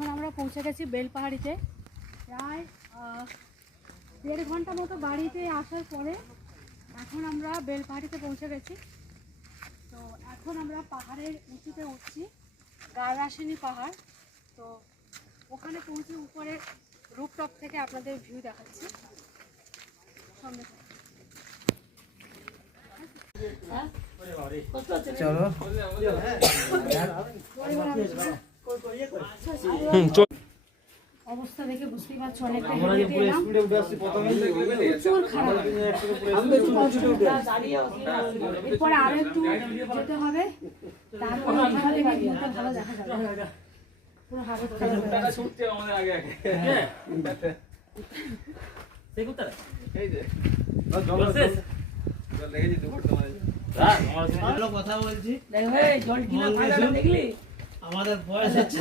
এখন আমরা পৌঁছে গেছি বেলপাহাড়িতে। প্রায় 1.5 ঘন্টা মতো গাড়িতে আসার পরে এখন আমরা বেলপাহাড়িতে পৌঁছে গেছি। তো এখন আমরা পাহাড়ের উঁচুতে উঠছি, গারাসিনী পাহাড়। তো ওখানে পৌঁছে উপরে রুফটপ থেকে আপনাদের ভিউ দেখাচ্ছি। সঙ্গে অবস্থা দেখে বুঝতেই পারছো অনেকটা প্রচুর খারাপ। এরপরে আরো একটু যেতে হবে, তারপরে ওখান থেকে ভিউটা ভালো দেখা যাবে। পুরো হালত কথা বলছি, আমাদের বয়স হচ্ছে